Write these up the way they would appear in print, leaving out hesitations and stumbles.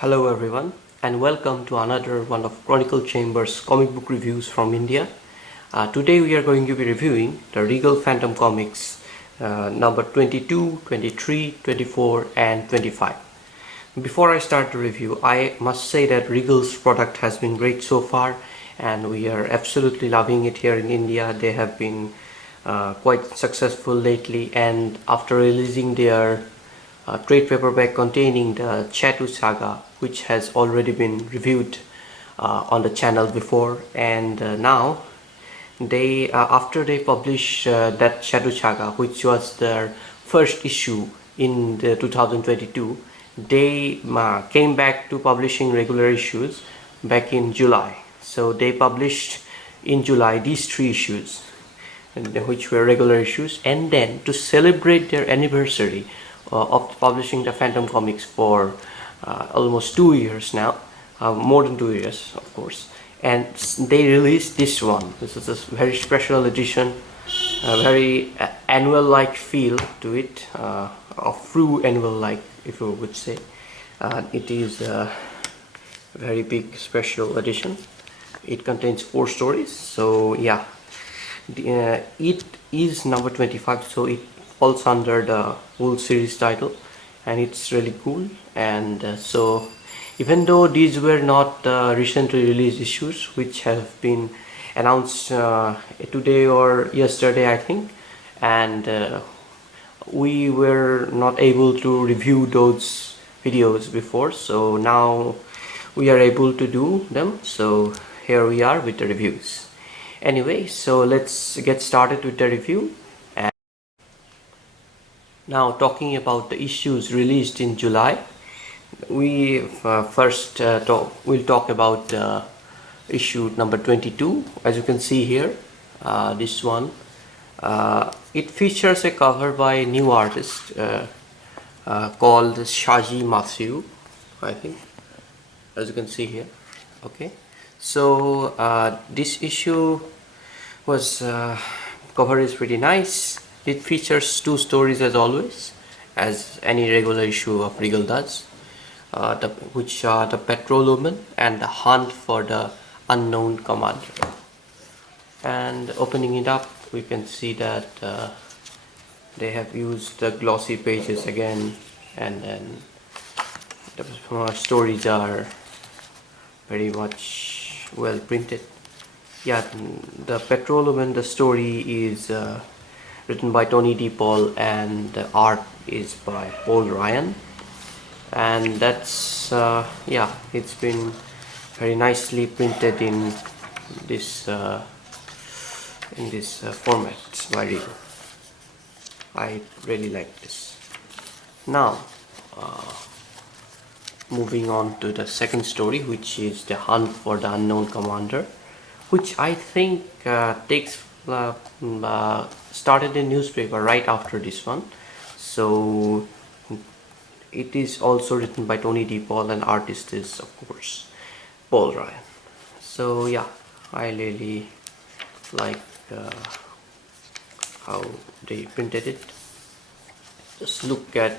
Hello everyone and welcome to another one of Chronicle Chamber's comic book reviews from India. Today we are going to be reviewing the Regal Phantom Comics number 22, 23, 24 and 25. Before I start the review, I must say that Regal's product has been great so far and we are absolutely loving it here in India. They have been quite successful lately, and after releasing their trade paperback containing the Chatu Saga, which has already been reviewed on the channel before, and now they after they published that Chatu Saga, which was their first issue in the 2022, they came back to publishing regular issues back in July. So they published in July these 3 issues, which were regular issues, and then to celebrate their anniversary of publishing the Phantom Comics for almost 2 years now, more than 2 years of course, and they released this one. This is a very special edition, a very annual like feel to it, a true annual like, if you would say. It is a very big special edition. It contains 4 stories, so yeah, it is number 25, so it falls under the whole series title, and it's really cool. And so even though these were not recently released issues which have been announced today or yesterday I think, and we were not able to review those videos before, so now we are able to do them. So here we are with the reviews. Anyway, so let's get started with the review. And now, talking about the issues released in July, we first we'll talk about issue number 22. As you can see here, this one, it features a cover by a new artist called Shaji Matthew, I think, as you can see here. Okay, so this issue was cover is pretty nice. It features 2 stories as always, as any regular issue of Regal does, which are the Patrolwomen and the Hunt for the Unknown Commander. And opening it up, we can see that they have used the glossy pages again, and then the stories are very much well printed. Yeah, the Patrolwoman, the story is written by Tony DePaul and the art is by Paul Ryan, and that's yeah, it's been very nicely printed in this format by Regal. I really like this. Now moving on to the second story, which is the Hunt for the Unknown Commander, which I think started in newspaper right after this one. So it is also written by Tony DePaul, and artist is of course Paul Ryan. So yeah, I really like how they printed it. Just look at,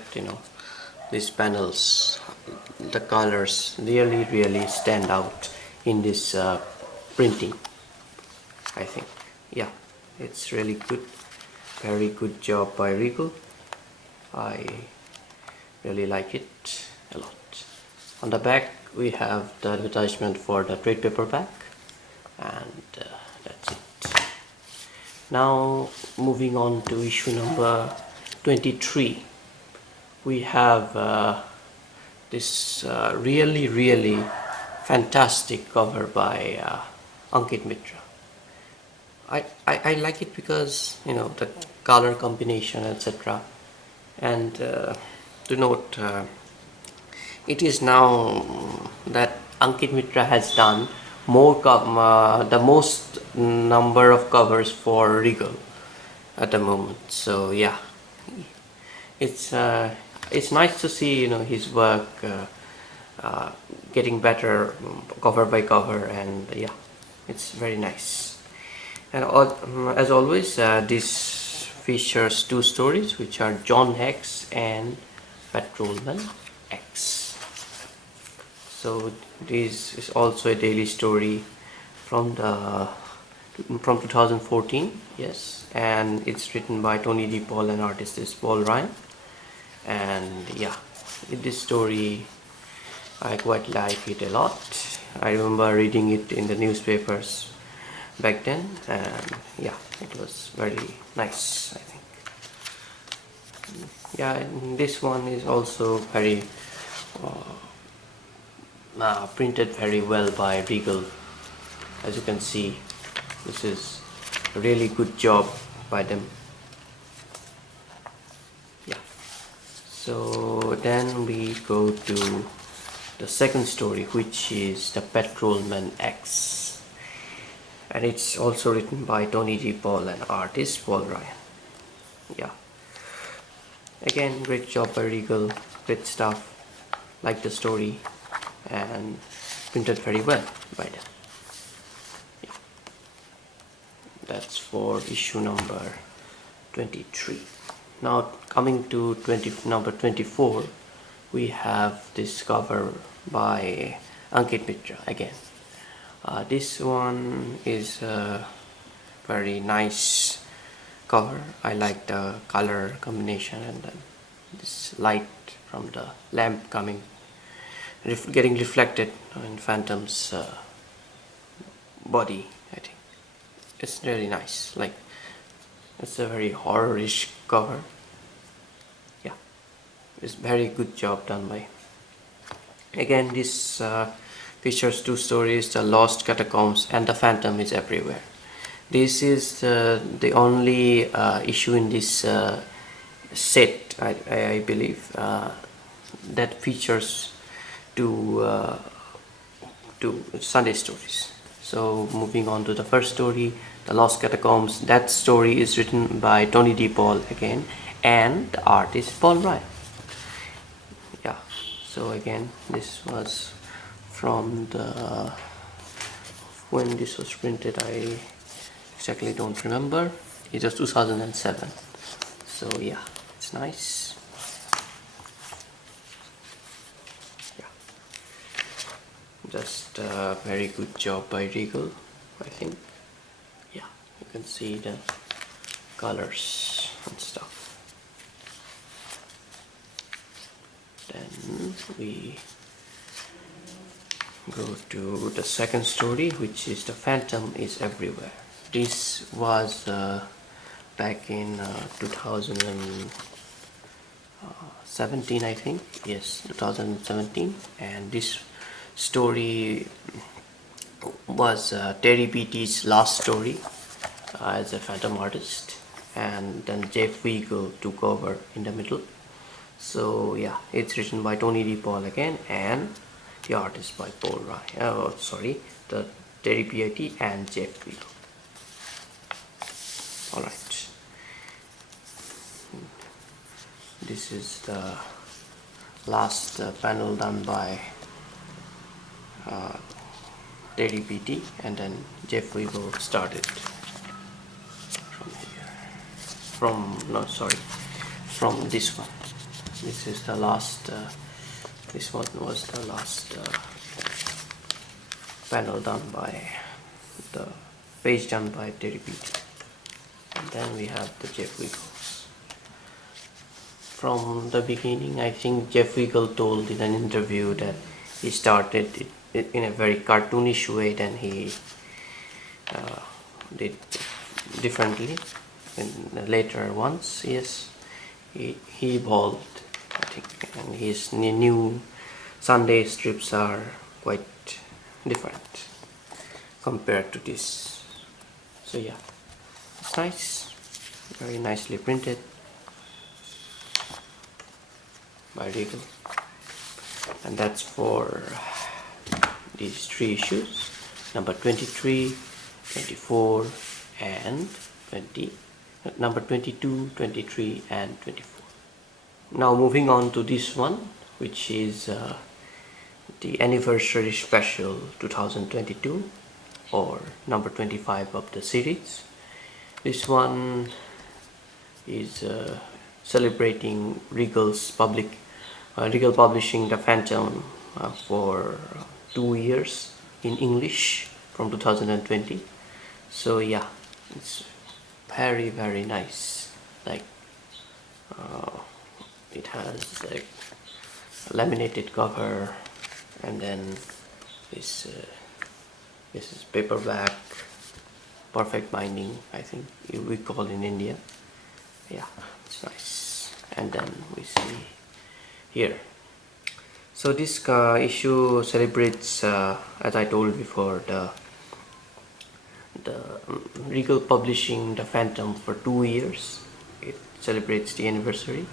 these panels. The colors really stand out in this printing, I think. Yeah, it's really good. Very good job by Regal. I really like it a lot. On the back we have the advertisement for the trade paperback, and that's it. Now moving on to issue number 23, we have this really fantastic cover by Ankit Mitra. I like it because the color combination, etc. And to note, it is now that Ankit Mitra has done the most number of covers for Regal at the moment. So yeah, it's nice to see his work getting better cover by cover, and yeah, it's very nice. And as always, this features 2 stories, which are John X and Patrolman X. So this is also a daily story from 2014, yes, and it's written by Tony DePaul and artist is Paul Ryan. And yeah, this story I quite like it a lot. I remember reading it in the newspapers back then, and yeah, it was very nice, I think. Yeah, and this one is also very printed very well by Regal. As you can see, this is a really good job by them. Yeah, so then we go to the second story, which is the Patrolman X, and it's also written by Tony DePaul and artist Paul Ryan. Yeah, again, great job by Regal, great stuff, like the story, and printed very well by them. Yeah. That's for issue number 23. Now coming to number 24, we have this cover by Ankit Mitra again. This one is a very nice cover. I like the color combination and then this light from the lamp coming, getting reflected in Phantom's body. I think it's really nice. Like, it's a very horror-ish cover. Yeah, it's very good job done by. Again, this features two stories: the Lost Catacombs and the Phantom is Everywhere. This is the only issue in this set, I believe, that features two Sunday stories. So moving on to the first story, The Lost Catacombs. That story is written by Tony DePaul again, and the artist Paul Ryan. Yeah, so again, this was from the, when this was printed, I exactly don't remember. It was 2007. So yeah, it's nice. Yeah, just a very good job by Regal, I think. Yeah, you can see the colors and stuff. Then we go to the second story, which is The Phantom is Everywhere. This was back in 2017, I think. Yes, 2017. And this story was Terry Beatty's last story as a Phantom artist, and then Jeff Weigel took over in the middle. So yeah, it's written by Tony DePaul again, and the artist by Paul Ryan. The Terry Beatty and Jeff Weigel. Alright, this is the last panel done by Terry Beatty, and then Jeff Weigel started from here. From this one. This is the last, this one was the last panel done by, the page done by Terry Beatty. And then we have the Jeff Weigels. From the beginning, I think Jeff Weigel told in an interview that he started it in a very cartoonish way, then he did differently in the later ones. Yes, he evolved, I think, and his new Sunday strips are quite different compared to this. So yeah, it's nice, very nicely printed by Regal, and that's for these three issues, number 23, 24 and 20, number 22, 23 and 24. Now moving on to this one, which is the anniversary special 2022, or number 25 of the series. This one is celebrating Regal Publishing The Phantom for 2 years in English from 2020. So yeah, it's very nice. Like it has like laminated cover, and then this is paperback, perfect binding, I think we call in India. Yeah, it's nice. And then we see here, so this issue celebrates, as I told before, the Regal publishing the Phantom for 2 years. It celebrates the anniversary.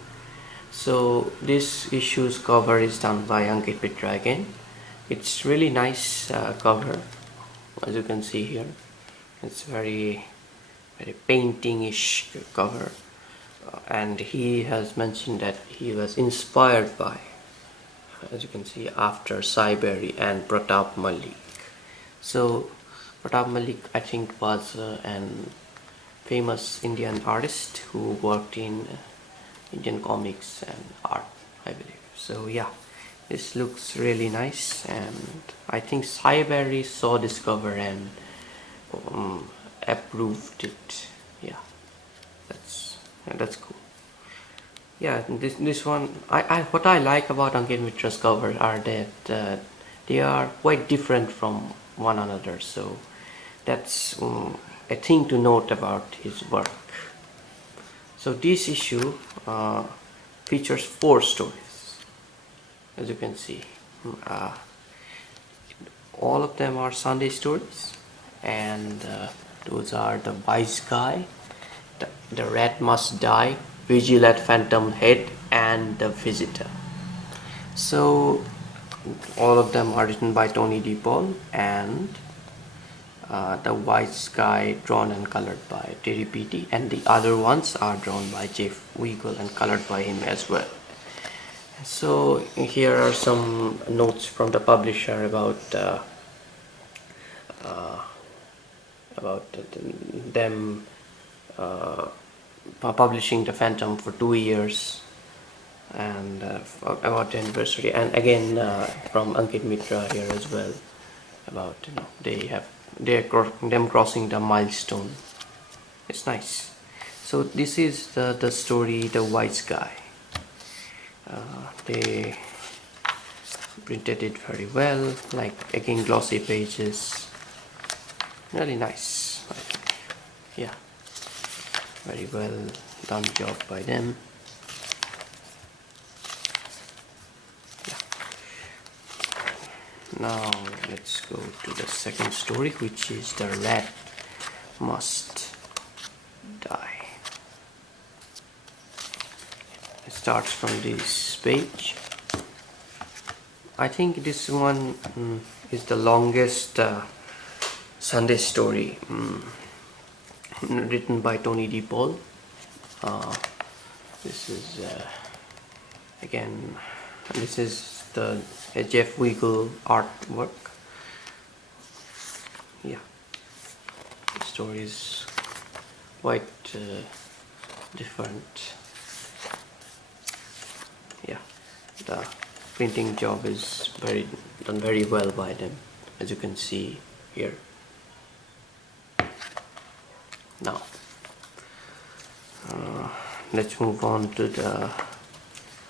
So this issue's cover is done by Ankit Mitra again. It's really nice cover, as you can see here. It's very painting-ish cover, and he has mentioned that he was inspired by, as you can see, after Sai Berry and Pratap Malik. So Pratap Malik, I think, was an famous Indian artist who worked in Indian comics and art, I believe. So yeah, this looks really nice, and I think Sai Berry saw this cover and approved it. Yeah, that's cool. Yeah, this one, I what I like about Ankit Mitra's cover are that they are quite different from one another. So that's a thing to note about his work. So this issue features 4 stories, as you can see. All of them are Sunday stories, and those are the Wiseguy, the Rat Must Die, Vigil at Phantom Head, and The Visitor. So all of them are written by Tony DePaul, and the Wiseguy drawn and colored by Terry Beatty, and the other ones are drawn by Jeff Weigel and colored by him as well. So here are some notes from the publisher about them publishing the Phantom for 2 years, and about the anniversary, and again from Ankit Mitra here as well, about them crossing the milestone. It's nice. So this is the story, The Wiseguy. They printed it very well, like again glossy pages, really nice, I think. Yeah, very well done job by them. Yeah. Now let's go to the second story, which is The Rat Must Die. It starts from this page. I think this one is the longest Sunday story written by Tony DePaul. This is again, this is the Jeff Weigel artwork. Yeah, the story is quite different. Yeah, the printing job is done very well by them, as you can see here. Now let's move on to the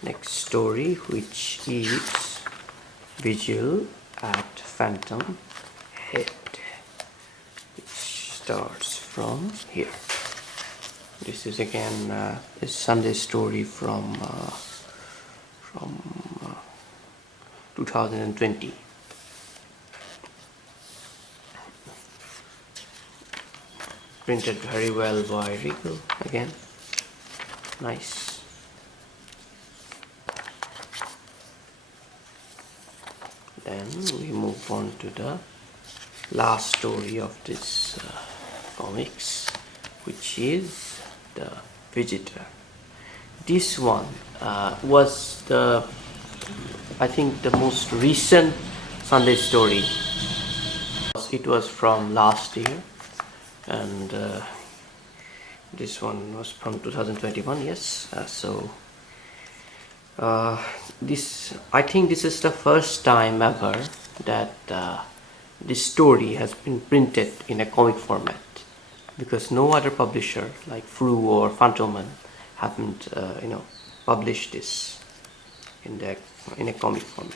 next story, which is Vigil at Phantom Head, which starts from here. This is again a Sunday story from 2020. Printed very well by Regal again. Nice. Then we move on to the last story of this comics, which is The Visitor. This one was I think the most recent Sunday story. It was from last year, and this one was from 2021. Yes, so Uh, I think this is the first time ever that this story has been printed in a comic format, because no other publisher like Fru or Patrolman haven't published this in the in a comic format.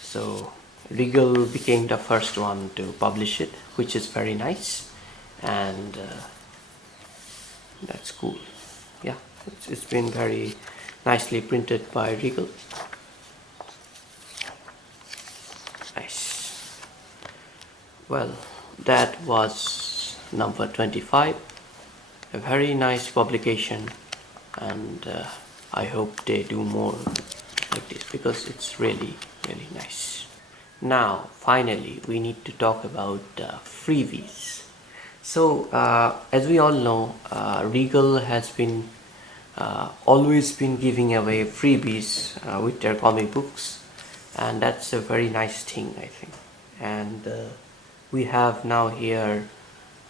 So Regal became the first one to publish it, which is very nice, and that's cool. Yeah, it's been very nicely printed by Regal. Nice. Well, that was number 25. A very nice publication, and I hope they do more like this, because it's really nice. Now finally we need to talk about freebies. So as we all know, Regal has been always been giving away freebies with their comic books, and that's a very nice thing, I think. And we have now here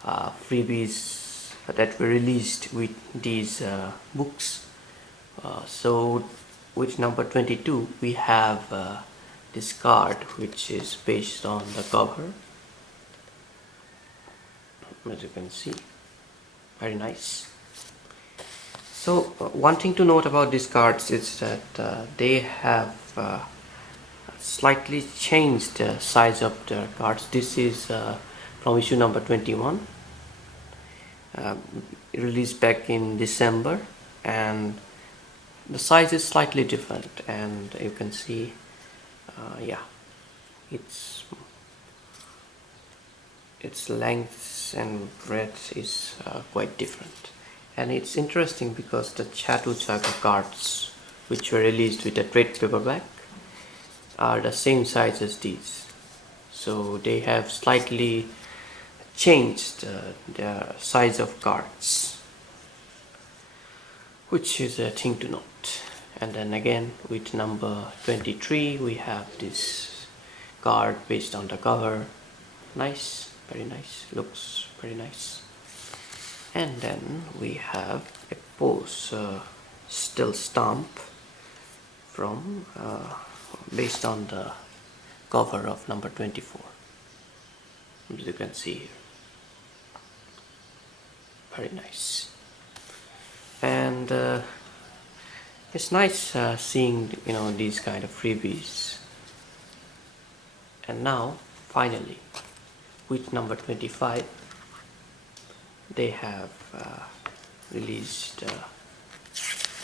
freebies that were released with these books. So with number 22 we have this card, which is based on the cover, as you can see. Very nice. So one thing to note about these cards is that they have slightly changed the size of the cards. This is from issue number 21, released back in December, and the size is slightly different, and you can see yeah, its length and breadth is quite different. And it's interesting because the Chatu Saga cards, which were released with a trade paperback, are the same size as these. So they have slightly changed the size of cards, which is a thing to note. And then again with number 23 we have this card based on the cover. Nice, very nice, looks very nice. And then we have a pose still stamp from based on the cover of number 24, as you can see here. Very nice. And it's nice seeing these kind of freebies. And now finally with number 25 they have released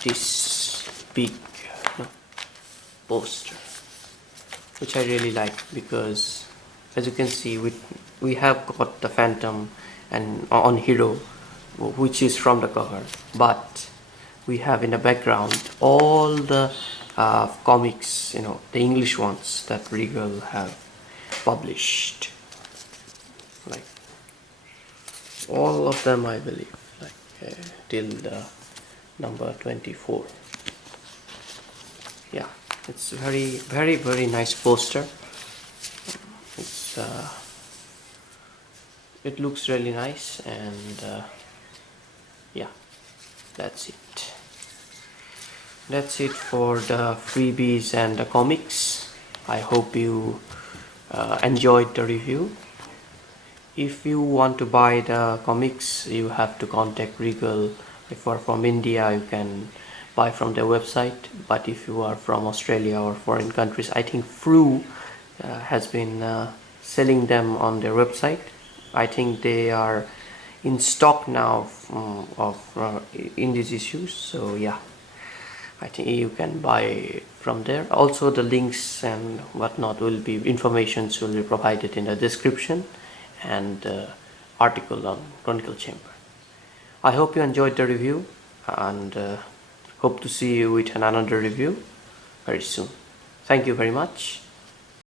this big poster, which I really like, because as you can see we have got the Phantom and on Hero, which is from the cover, but we have in the background all the comics, the English ones that Regal have published, like all of them, I believe, like till the number 24. Yeah, it's very nice poster. It looks really nice, and yeah, that's it for the freebies and the comics. I hope you enjoyed the review. If you want to buy the comics, you have to contact Regal. If you are from India, you can buy from their website, but if you are from Australia or foreign countries, I think Fru has been selling them on their website. I think they are in stock now in these issues, so yeah, I think you can buy from there. Also the links and whatnot will be provided in the description and article on Chronicle Chamber. I hope you enjoyed the review, and hope to see you with another review very soon. Thank you very much.